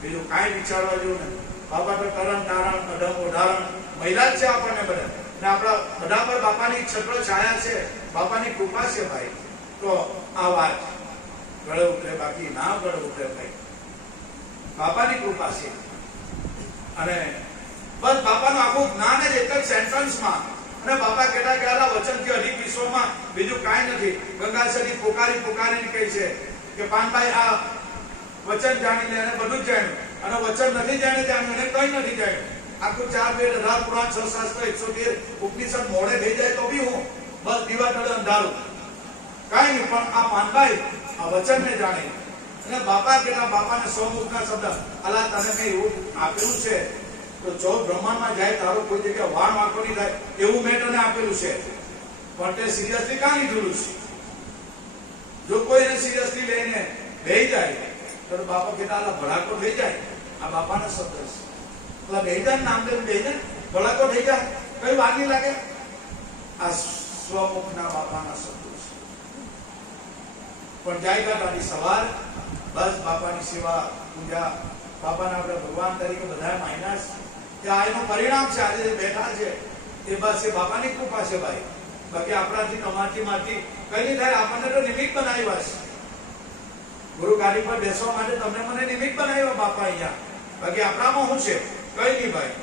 બીજું કાંઈ વિચારવા જેવું નથી. બાપા તો તરણ તારણ અઢમ ઉદાહરણ મહિલા જ છે આપણને બધા. અને આપણા બધા પર બાપાની છત્ર છાયા છે, બાપાની કૃપા છે ભાઈ. તો આ વાત ગળે ઉતરે, બાકી ના ગળે ઉતરે ભાઈ. બાપાની કૃપા છે. અને બસ બાપાનું આખું જ્ઞાન જ એક જ સેન્ટેન્સમાં. અને બાપા કહેતા કે આ વચનથી અધિક વિશ્વમાં બીજું કાંઈ નથી. ગંગાસરી પોકારીને કહે છે કે પાનભાઈ આ વચન જાણી લે. અને બધું જ જાણ્યું. અને વચન નથી જાણ્યું અને કઈ નથી જાણ્યું. આખું 4 વેદ 18 પુરાણ 6 શાસ્ત્ર 113 ઉપનિષદ મોડે થઈ જાય તો બી હું બસ દીવા તળે અંધારું કઈ નહીં. પણ આ પાનભાઈ આ વચનને જાણે. અને બાપા કેટલા બાપાને સૌમુખના શબ્દ અલા તને મેં એવું આપેલું છે તો 14 બ્રહ્માંડમાં જાય તારો કોઈ જગ્યાએ વાણ વાંકો નહીં થાય એવું મેં તને આપેલું છે. પણ તે સિરિયસલી કાં લીધેલું છે? જો કોઈ એને સિરિયસલી લઈને બેહી જાય તો બાપા કહેતા અલા ભડાકો થઈ જાય. આ બાપાના શબ્દ છે. અલા બેહી જાય નામ લઈને બેહી જાય ભડાકો થઈ જાય કઈ વાર નહીં લાગે. આ સ્વમુખના બાપાના શબ્દો છે. પણ જાય ગાડી સવાર બસ બાપાની સેવા પૂજા બાપાના આપણે ભગવાન તરીકે બધા માયના છે. આ એનું પરિણામ છે. આજે બેઠા છે એ બસ એ બાપાની કૃપા છે ભાઈ. બાકી આપણાથી તમારથી માંથી કઈ નહીં થાય. આપણને તો નિમિત્ત બનાવ્યા છે. ગુરુ ગાડી પર બેસવા માટે તમને મને નિમિત્ત બનાવ્યા બાપા અહીંયા. બાકી આપણામાં શું છે? કઈ નહીં ભાઈ.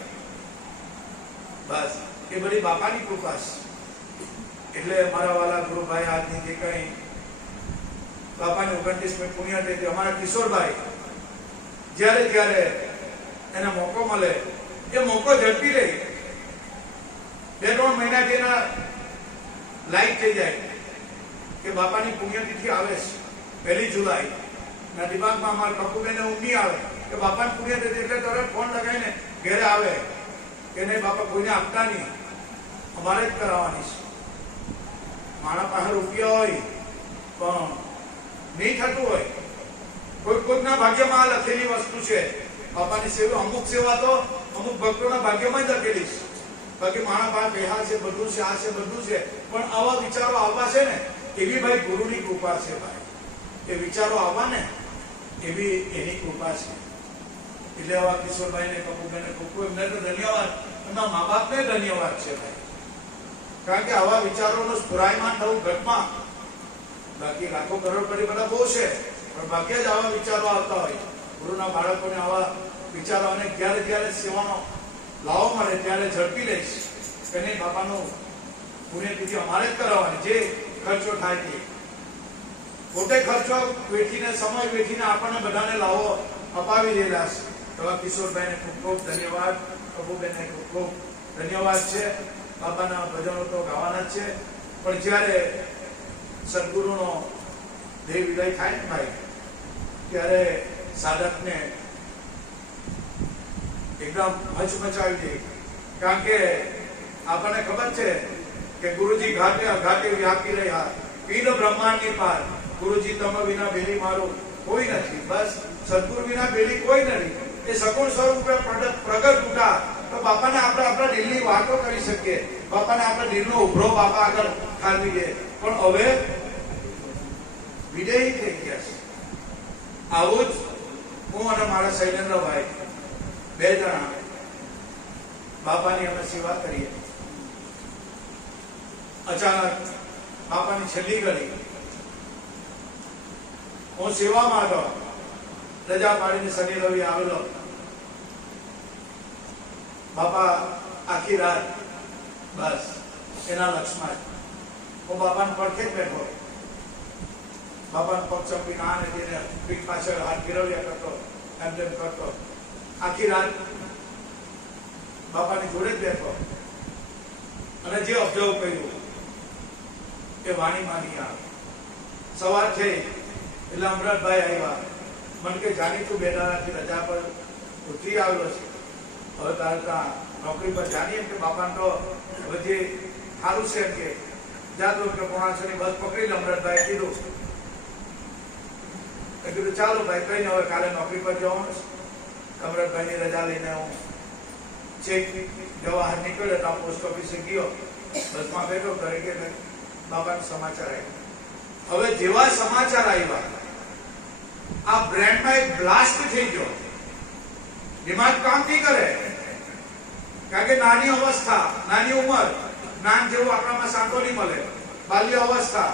બસ એ બધી બાપાની કૃપા છે. એટલે મારા વાલા ગુરુભાઈ આજની જે કઈ બાપાની 29મી પુણ્યતિથિ અમારા કિશોરભાઈ જ્યારે જ્યારે એને મોકો મળે એ મોકો ઝડપી લે. 2-3 મહિનાથી એના લાઈક થઈ જાય કે બાપાની પુણ્યતિથિ આવે છે 1 જુલાઈ ના દિમાગમાં અમારા કપુબેને ઊંઘી આવે કે બાપાની પુણ્યતિથિ એટલે તરત ફોન લગાવીને ઘરે આવે કે નહીં બાપા કોઈને આપતા નહીં, અમારે જ કરાવવાની છે. મારા પાસે રૂપિયા હોય પણ નહીં થતું હોય. કોઈકના ભાગ્યમાં આ લખેલી વસ્તુ છે. બાપાની સેવા, અમુક સેવા તો અમુક ભક્તોના ભાગ્યમાં જ લખેલી છે. બાકી મારા પાસે બેહા છે, બધું છે, આ છે, બધું છે, પણ આવા વિચારો આવવા છે ને એવી ભાઈ ગુરુની કૃપા છે ભાઈ. એ વિચારો આવવા ને એવી એની કૃપા છે. એટલે આવા કિશોરભાઈને, કપૂરભાઈને ખૂબ એમને તો ધન્યવાદ, એમના મા બાપને ધન્યવાદ છે ભાઈ. કારણ કે આવા વિચારોનું સ્ફુરાયમાન થવું ઘટમાં. બાકી લાખો કરોડપતિ બધા બહુ છે, પણ ભાગ્ય જ આવા વિચારો આવતા હોય. ગુરુના બાળકોને આવા વિચારો, અને જ્યારે જ્યારે સેવાનો લાવો મળે ત્યારે ઝડપી લઈશ કે નહીં બાપાનું પુણ્યતિથિ અમારે જ કરાવવાની. જે ખર્ચો થાય તે પોતે ખર્ચો વેઠીને, સમય વેઠીને આપણને બધાને લાવો અપાવી રહેલા છે. એવા કિશોરભાઈને ખૂબ ખૂબ ધન્યવાદ, કપૂરબેનને ખૂબ ખૂબ ધન્યવાદ છે. બાપાના ભજનો તો ગાવાના જ છે, પણ જ્યારે સદગુરુનો દેહ વિલય થાય ને ભાઈ, ત્યારે સાધકને એકદમ હચમચાવી દે. કારણ કે આપણને ખબર છે કે ગુરુજી ઘાટે અઘાટે વ્યાપી રહ્યા, પીડ બ્રહ્માંડની પાર. ગુરુજી તમ વિના બેલી મારું કોઈ નથી. બસ સદગુરુ વિના બેલી કોઈ નથી. એ સગુણ સ્વરૂપે પ્રગટ ઉઠા તો બાપાને આપણે આપણા દિલની વાતો કરી શકીએ. બાપાને આપણા દિલનો ઉભરો બાપા આગળ ઠાલવી દે. પણ હવે વિદેહી થઈ ગયા છે. આવું જ હું અને મારા શૈલેન્દ્રભાઈ 2 જણા બાપાની અમે સેવા કરીએ. અચાનક બાપાની છેલ્લી ઘડી હું સેવામાં હતો, રજા પાડીને શનિ રવિ આવેલો. બાપા આખી રાત બસ એના લક્ષમાં હું બાપાને પડખે જ બેઠો. બાપાને પગ ચંપીને આ ને પીઠ પાછળ હાથ ફેરવ્યા કરતો, એમ તેમ કરતો. આખી રાત બાપાની જોડે જ બેઠો અને જે અબજવ કર્યું એ વાણી માની આવે. સવાર થઈ એટલે અમૃતભાઈ આવ્યા. મને કે જાની તું 2 દાડાથી રજા પર ઉતરી આવેલો છે, હવે તારે ત્યાં નોકરી પર જાની. એમ કે બાપાને તો હવે જે સારું છે એમ કે જાતો કે 5:30 બસ પકડી લે. અમૃતભાઈ કીધું. કીધું ચાલો ભાઈ, કઈ હવે કાલે નોકરી પર જવાનું છે. અમૃતભાઈની રજા લઈને હું ચેક જવાહર નીકળ્યો તો પોસ્ટ ઓફિસે ગયો, બસમાં બેઠો, ઘરે કે બાપાનો સમાચાર આવ્યો. હવે જેવા સમાચાર આવ્યા આ બ્રેન્ડમાં એક બ્લાસ્ટ થઈ ગયો. દિમાગ કામ નહીં કરે. કારણ કે નાની અવસ્થા, નાની ઉંમર, જ્ઞાન જેવું આપણામાં સાંતો નહીં મળે, બાલ્ય અવસ્થા.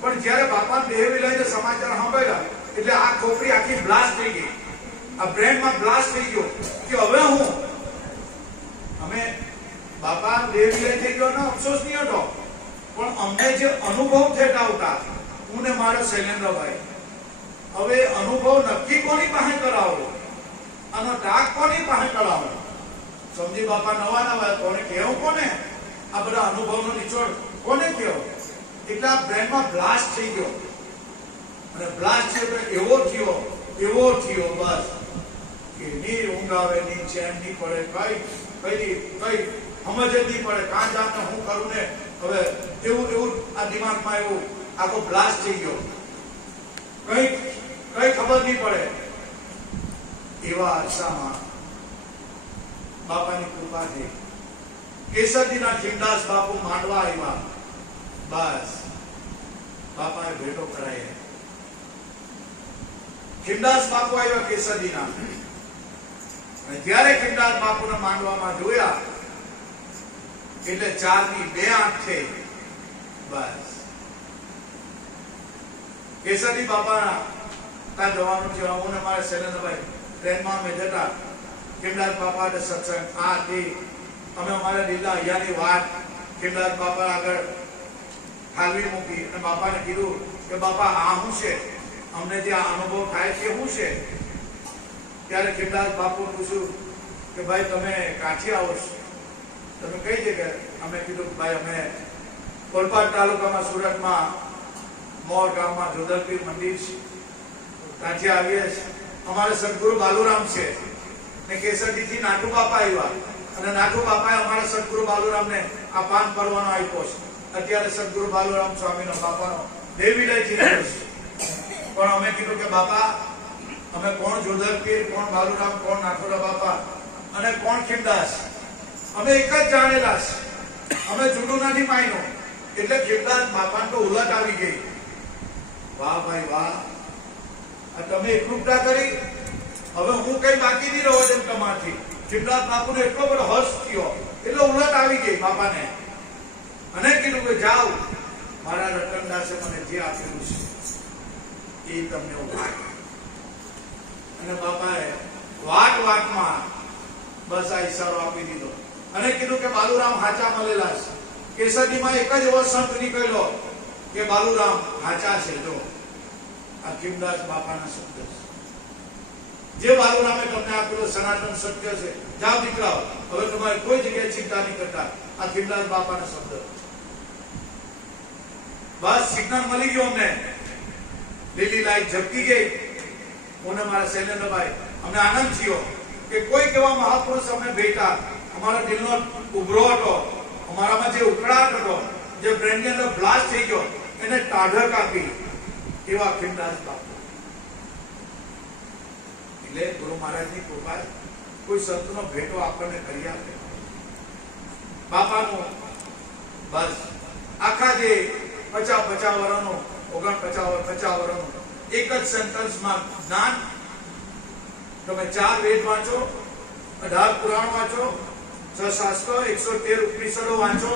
પણ જ્યારે બાપા દેહ વિલયના સમાચાર સાંભળ્યા એટલે આ ખોપરી આખી બ્લાસ્ટ થઈ ગઈ. આ બ્રેન્ડમાં બ્લાસ્ટ થઈ ગયો કે હવે હું અમે બાપા દેહ વિલય થઈ ગયો ને અફસોસ નહીં હતો, પણ અમને જે અનુભવ થતા હતા, હું ને મારો શૈલેન્દ્રભાઈ, હવે અનુભવ નક્કી કોની પાસે કરાવો અને ડાક કોની પાસે કરાવો? સમજી બાપા નવા નવા કોને કહેવું? કોને આ બધા અનુભવનો નિચોડ કોને કહેવો? એટલે આ બ્રેનમાં બ્લાસ્ટ થઈ ગયો. અને બ્લાસ્ટ છે એવો થયો બસ કે ની ઊંઘ આવે, ની ચેન નહીં પડે, કઈ સમજ જ નહીં પડે. કાં જાતે હું કરું ને હવે એવું આ દિમાગમાં એવું આખો બ્લાસ્ટ થઈ ગયો. કઈ ખબર નહીં પડે. એવા અરસામાં બાપાની કૃપાથી કેસરજીના ખીમદાસ બાપુ માંડવા આવ્યા. બસ બાપાએ ભેટો કરાય. ખીમદાસ બાપુ આવ્યા કેસરજીના. અને જ્યારે ખીમદાસ બાપુને માંડવામાં જોયા એટલે 4ની 2 આંખ થઈ. બસ કેસરી બાપા ત્યાં જવાનું છે. હું ને મારા શૈલેન્દ્રભાઈ ટ્રેનમાં અમે જતા ખીમલાલ બાપા સત્સંગ આ તે અમે અમારા લીલા અહીંયાની વાત ખીમલાલ બાપા આગળ ઠાલવી મૂકી અને બાપાને કીધું કે બાપા આ શું છે, અમને જે આ અનુભવ થાય છે શું છે? ત્યારે ખીમલાલ બાપુ પૂછ્યું કે ભાઈ તમે કાંઠી આવો છો, તમે કઈ જગ્યાએ? અમે કીધું ભાઈ અમે કોલપાડ તાલુકામાં સુરતમાં મોર ગામમાં જોધલપીર મંદિર છે ત્યાંથી આવીએ છીએ. અમારે સદગુરુ બાલુરામ છે ને કેસરજીથી નાટુ બાપા આવ્યા અને નાટુ બાપાએ અમારા સદગુરુ બાલુરામને આ પાન પરવાનો આપ્યો છે. અત્યારે સદગુરુ બાલુરામ સ્વામીનો બાપાનો દેહ વિલય થઈ રહ્યો છે. પણ અમે કીધું કે બાપા અમે કોણ જોધલપીર, કોણ બાલુરામ, કોણ નાથુરા બાપા અને કોણ ખીમદાસ, અમે એક જ જાણેલા છે, અમે જુદું નથી માન્યું. એટલે ખીમદાસ બાપાને તો ઉલટ આવી ગઈ. વાહ ભાઈ વાહ, તમે એકરૂપતા કરી, હવે હું કઈ બાકી નહીં રહો તેમ તમારથી. ખીમદાસ બાપુને એટલો બધો હર્ષ થયો એટલે ઉલટ આવી ગઈ બાપાને અને કીધું કે જાઓ, મારા રતનદાસે મને જે આપેલું છે એ તમને હું આપું. અને બાપાએ વાતમાં બસ આ ઈશારો આપી દીધો અને કીધું કે બાલુરામ હાચા મળેલા છે. કેસરીમાં એક જ એવો સંત નીકળ્યો કે બાલુરામ હાચા છે. જો આ ખીમદાસ બાપાના શબ્દ છે. જે બાલુરામે તમને આપેલો સનાતન સત્ય છે. જાઓ દીકરાઓ, હવે તમારે કોઈ જગ્યાએ ચિંતા નહીં કરતા. આ ખીમદાસ બાપાના શબ્દ. બસ સિગ્નલ મળી ગયો અમને, લીલી લાઈટ ઝબકી ગઈ. હું ને મારા શૈલેન્દ્રભાઈ અમને આનંદ થયો કે કોઈક એવા મહાપુરુષ અમને ભેટા. અમારા દિલનો ઉભરો હતો, અમારામાં જે ઉકળાટ હતો, જે બ્રેનની અંદર બ્લાસ્ટ થઈ ગયો, એને ટાઢક આપી એવા ખીમદાસ બાપુ. એટલે ગુરુ મહારાજની કૃપા, કોઈ સંતનો ભેટો આપણને કરી આપે બાપાનું. બસ આખા જે 50 વર્ષનો 49 વર્ષનો એક જ સેન્ટન્સમાં જ્ઞાન. તમે 4 વેદ વાંચો, 18 પુરાણ વાંચો, 6 શાસ્ત્રો, 113 ઉપનિષદો વાંચો,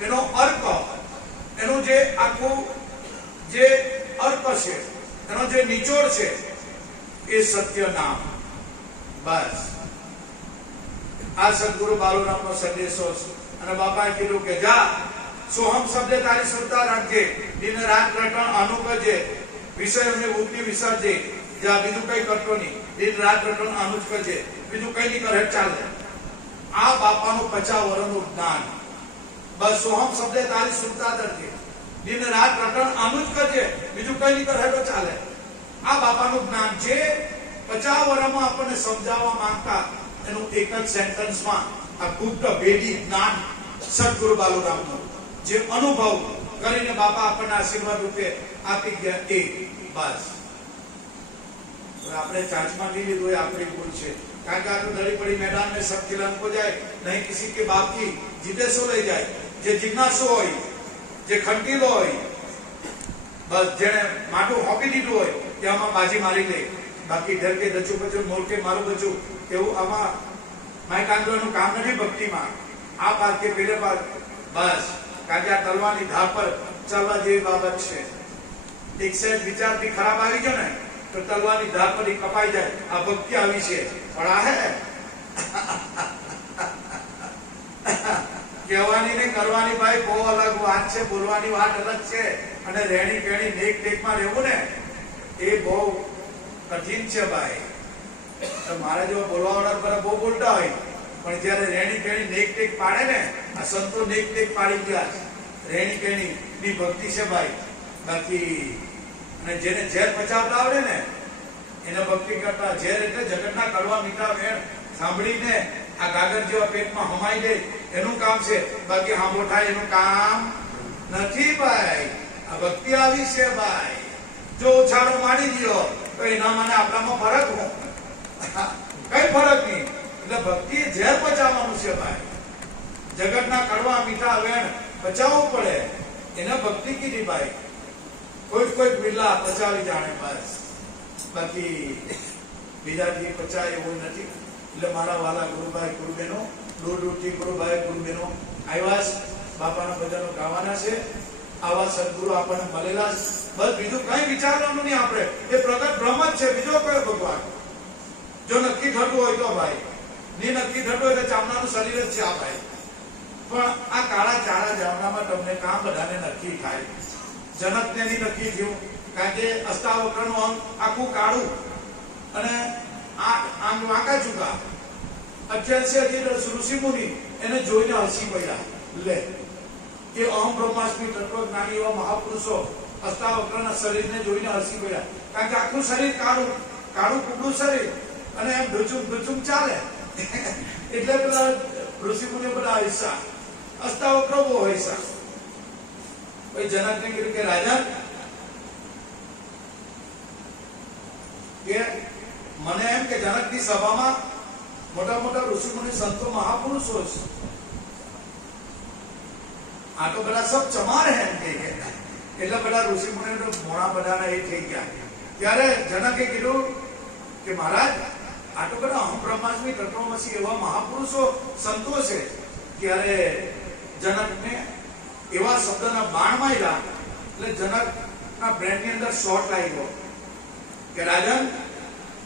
એનો અર્થ, એનું જે આખું જે અર્થ છે, એનો જે નિચોડ છે એ સત્ય નામ. બસ આ સદગુરુ બાલુરામનો સંદેશો છે. અને બાપાએ કીધું કે જા, સોહમ શબ્દે તારી શ્રદ્ધા રાખજે, દિન રાત રટણ અનુભવજે, વિષયોને બુદ્ધિ વિસર્જે. જા, બીજું કઈ કરતો નહીં, દિન રાત રટણ અનુજ કરજે, બીજું કઈ નહીં કરે ચાલે. આ બાપાનું 50 વર્ષનું જ્ઞાન. બસ સોહમ શબ્દે તારી શ્રદ્ધા રાખજે, દિન રાત રટણ અનુજ કરજે, બીજું કઈ નહીં કરે તો ચાલે. આ બાપાનું જ્ઞાન જે 50 વર્ષમાં આપણને સમજાવવા માંગતા, એનું એક જ સેન્ટેન્સમાં આ ગુપ્ત ભેદી જ્ઞાન સદગુરુ બાલુરામનો જે અનુભવ કરીને બાપા આપણને આશીર્વાદ રૂપે આપી ગયા એ. બસ આપણે ચાંચમાં नहीं લીધું એ આપણી ભૂલ છે. કારણ કે આ તો દળી પડી मैदान में सब खिलन को जाए, नहीं किसी के बाप की जिज्ञासु લઈ જાય. જે જિજ્ઞાસુ હોય, જે ખંટીલો હોય, બસ જેને માટું હોપી દીધું હોય તે આમાં બાજી મારી લે. બાકી ડર કે દચું બચું મોર કે મારું બચું એવું આમાં માઇક આંદોલનનું કામ નથી ભક્તિમાં. આ પાર કે પેલે પાર, બસ કારણ કે આ તલવાની ધાર પર ચાલવા જેવી બાબત છે. એક સેજ વિચારથી ખરાબ આવી ગયો ને તો તલવાની ધાર પર કપાઈ જાય. આ ભક્તિ આવી છે. પણ આ હે કહેવાની ને કરવાની ભાઈ બહુ અલગ વાત છે. બોલવાની વાત અલગ છે અને રેણી કેણી નેક ટેકમાં રહેવું ને એ બહુ કઠિન છે ભાઈ. તો મારા જેવા બોલવાવાળા પર બહુ બોલતા હોય, પણ જ્યારે રેણી કેણી નેક ટેક પાડે ને, આ સંતો નેક ટેક પાડી ગયા. રેણી કેણી ની ભક્તિ છે ભાઈ. બાકી અને જેને ઝેર પચાવતા આવડે ને એને ભક્તિ કરતા. ઝેર એટલે જગતના કડવા મીઠા વેણ સાંભળીને આ ગાગર જેવા પેટમાં હમાઈ જાય એનું કામ છે. બાકી હાંભો થાય એનું કામ નથી ભાઈ. આ ભક્તિ આવી છે ભાઈ. જો ઉછાળો મારી ગયો તો એના મને આપણામાં ફરક હું કઈ ફરક નહીં. એટલે ભક્તિ ઝેર પચાવવાનું છે ભાઈ. જગતના કડવા મીઠા વેણ પચાવવું પડે, એને ભક્તિ કીધી ભાઈ. કોઈ બિરલા પચાવી જાણે બસ. બાકી બીજાથી પચાય એવું નથી. એટલે મારા વાલા ગુરુભાઈ ગુરુબેનો, દૂર દૂરથી ગુરુભાઈ ગુરુબેનો આવ્યા છે. બાપાના ભજનો ગાવાના છે. આવા સદગુરુ આપણને મળેલા છે. બસ બીજું કઈ વિચારવાનું નહીં આપણે. એ પ્રગટ બ્રહ્મ જ છે, બીજો કયો ભગવાન. જો નક્કી થતું હોય તો ભાઈ, નહીં નક્કી થતું હોય તો ચામડાનું શરીર જ છે આ ભાઈ. પણ આ કાળા ચારા જામડામાં તમને કામ બધાને નક્કી થાય. જનકને નહીં નક્કી થયું, કારણ કે અષ્ટાવક્રનું અંગ આખું કાળું અને આંગ વાંકા ચૂકા. 88 ઋષિ મુનિ એને જોઈને હસી પડ્યા. લે કે અહમ બ્રહ્માસ્મિ તત્વજ્ઞાની એવા મહાપુરુષો અષ્ટાવક્રના શરીરને જોઈને હસી પડ્યા. કારણ કે આખું શરીર કાળું કાળું કુબડું શરીર અને એમ ઢુચુમ ચાલે એટલે પેલા ઋષિ મુનિ બધા હૈસા, અષ્ટાવક્ર બહુ હૈસા. ભાઈ જનકને કીધું કે રાજન, કે મને એમ કે જનકની સભામાં મોટા મોટા ઋષિ મુનિ સંતો મહાપુરુષો છે, આ તો બધા સબ ચમાર હે એમ કે એટલે બધા ઋષિ મુનિ મોણા બધાના એ થઈ ગયા. ત્યારે જનકે કીધું કે મહારાજ, આ તો બધા અહમ બ્રહ્માસ્મિ તત્વમસી એવા મહાપુરુષો સંતો છે. ત્યારે જનકને એવા શબ્દના બાણ માર્યા એટલે જનકના બ્રેનની અંદર શોર્ટ લાગ્યો કે રાજન,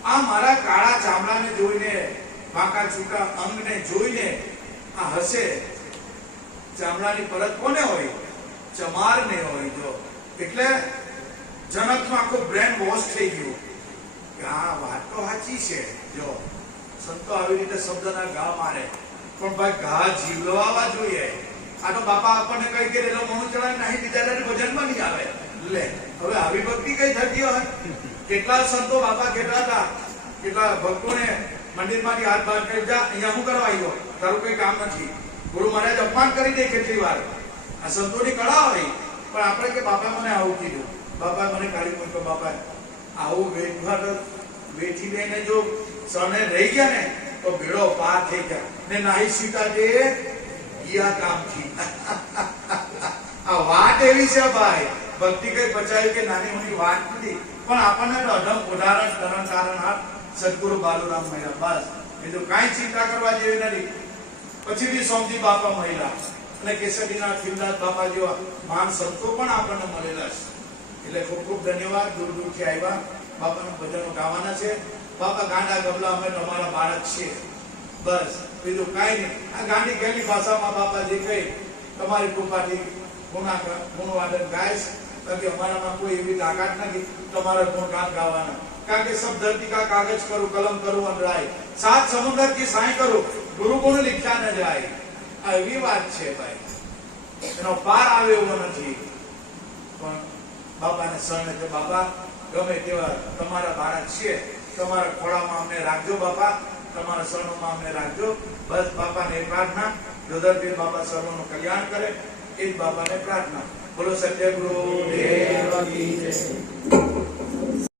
આ મારા કાળા ચામડાને જોઈને, વાંકા ચૂકા અંગને જોઈને આ હસે. ચામડાની પરત કોને હોય? ચમારને હોય. જો એટલે જનકનું આખું બ્રેન વોશ થઈ ગયું કે આ વાત તો સાચી છે. જો સંતો આવી રીતે શબ્દના ઘા મારે, પણ ભાઈ ઘા જીવલવા જોઈએ. આ તો બાપા આપણને કઈ કે એનો મોણું ચડાય નહીં, બીજા ભજનમાં નહીં આવે. લે હવે આવી ભક્તિ કઈ થતી હોય? કેટલા સંતો બાપા કહેતા હતા, કેટલા ભક્તોને મંદિરમાંથી હાથ બહાર કરી, જા અહીંયા હું કરવા આવ્યો, તારું કઈ કામ નથી. ગુરુ મહારાજ અપમાન કરી દે કેટલી વાર. આ સંતોની કળા હોય. પણ આપણે કે બાપા મને આવું કીધું, બાપા મને કાઢી મૂક્યો, બાપા આવું વેઠી લઈને જો સને રહી ગયા ને તો ભેડો પાર થઈ ગયા ને નાહી સીતા જે ગયા કામથી. આ વાત એવી છે ભાઈ, ભક્તિ કઈ બચાવી કે નાની મોટી વાત નથી, પણ આપણને તો અઢમ ઉદાહરણ કરણ તારણહાર સદગુરુ બાલુરામ મળ્યા. બસ બીજું કાંઈ ચિંતા કરવા જેવી નથી. પછી બી સોમજી બાપા મળ્યા અને કેસરીના ખીલદાસ બાપા જેવા મહાન સંતો પણ આપણને મળેલા છે. એટલે ખૂબ ખૂબ ધન્યવાદ. દૂર દૂરથી આવ્યા, બાપાના ભજનો ગાવાના છે. બાપા ગાંડા ગબલા અમે તમારા બાળક છીએ, બસ બીજું કાંઈ નહીં. આ ગાંડી ગયેલી ભાષામાં બાપા જે કહી તમારી કૃપાથી ગુણવાદન ગાય છે. કારણ કે અમારામાં કોઈ એવી તાકાત નથી તમારા ગુણગાન ગાવાના. કારણ કે સબ ધરતી કા કાગજ કરું, કલમ કરું અનરાય, સાત સમુદ્ર કી સાઈ કરું, ગુરુ ગુણ લીખ્યા ન જાય. આ એવી વાત છે ભાઈ, એનો પાર આવે એવો નથી. પણ બાપાને શરણે કે બાપા ગમે તેવા તમારા બાળક છીએ, તમારા ખોળામાં અમને રાખજો બાપા, તમારા શરણોમાં અમને રાખજો. બસ બાપાને પ્રાર્થના, જોધરપીર બાપા સર્વનું કલ્યાણ કરે એ જ બાપાને પ્રાર્થના. બોલો સત્ય ગુરુ દેવ કી જય.